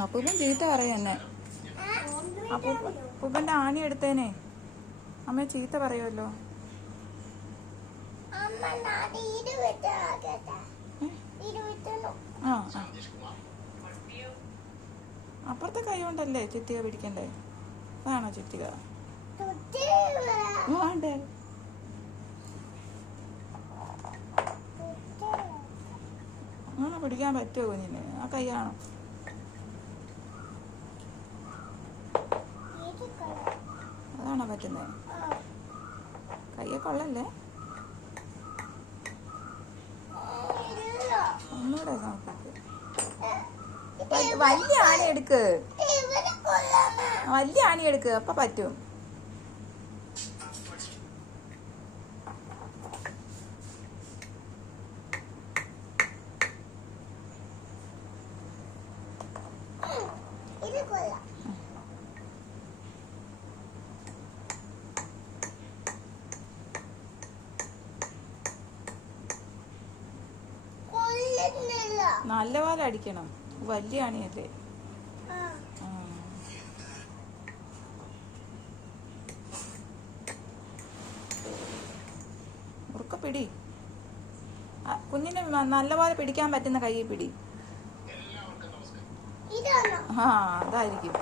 അപ്പൂപ്പൻ ചീത്ത പറയും എന്നെ. അപ്പൂപ്പൻ്റെ ആണി എടുത്തേനെ അമ്മ ചീത്ത പറയുമല്ലോ. ആ അപ്പുറത്തെ കൈ കൊണ്ടല്ലേ ചുറ്റിക പിടിക്കണ്ടേ? അതാണോ ചുറ്റിക? വേണ്ടേ? അങ്ങനെ പിടിക്കാൻ പറ്റുമോ കുഞ്ഞിന്? ആ കൈയാണോ? അതാണോ പറ്റുന്നത്? കയ്യെ കൊള്ളല്ലേ? ഒന്നുകൂടെ നോക്കിക്ക്. വലിയ ആണി എടുക്ക്, വലിയ ആണി എടുക്ക്, അപ്പൊ പറ്റും. നല്ലപോലെ അടിക്കണം, വലിയ അണിയല്ലേ. ഉറക്ക പിടി, കുഞ്ഞിന് നല്ലപോലെ പിടിക്കാൻ പറ്റുന്ന കയ്യിൽ പിടി. ആ അതായിരിക്കും.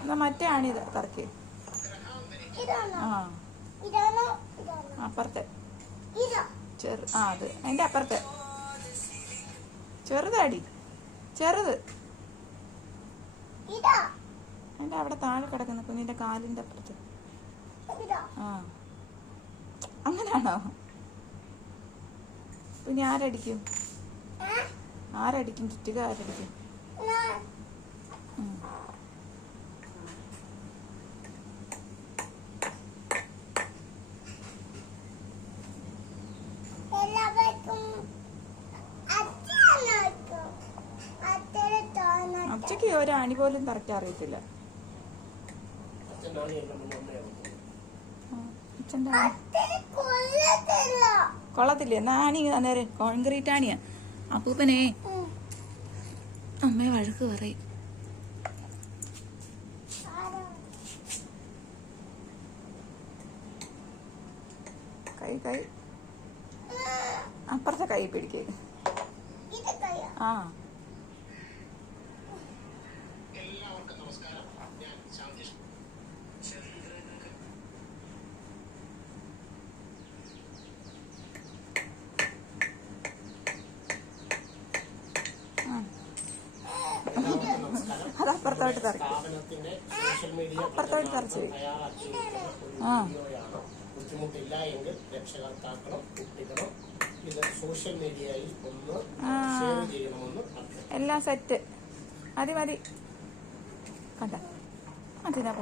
എന്നാ മറ്റേ ആണി കറക്കി. ആ അപ്പുറത്തെ അത് അതിന്റെ അപ്പുറത്തെ ചെറുതാടി, ചെറുത് അതിന്റെ അവിടെ താഴെ കിടക്കുന്ന കുഞ്ഞിന്റെ കാലിന്റെ അപ്പുറത്ത്. ആ അങ്ങനാണോ? പിന്നെ ആരടിക്കും? ആരടിക്കും? ചുറ്റിക ആരടിക്കും? അച്ഛക്ക് ഒരു അണി പോലും കറക്റ്റ് അറിയത്തില്ല. കൊള്ളത്തില്ലേ? എന്നാ ആണി നേരെ കോൺക്രീറ്റ് ആണിയാ. അപ്പൂപ്പനെ അമ്മയെ വഴക്ക് പറയും. കൈ അപ്പുറത്തെ കൈ പിടിക്കേ. ആ അത് അപ്പുറത്തോട്ട് തറക്കി, അപ്പുറത്തോട്ട് തറച്ച്. ആ ബുദ്ധിമുട്ടില്ല എങ്കിൽ രക്ഷകർത്താക്കളും കുട്ടികളും ഇത് സോഷ്യൽ മീഡിയയിൽ ഒന്ന് ഷെയർ ചെയ്യണമെന്ന് എല്ലാം സെറ്റ്. മതി മതി കണ്ട അതിനാ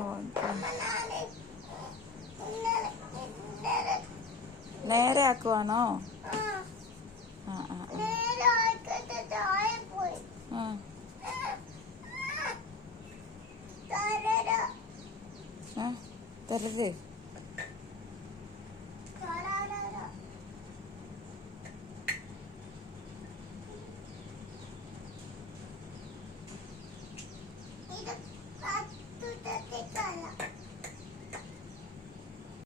നേരെ ആക്കുവാണോ? ആ ആ ആ തരരുത്.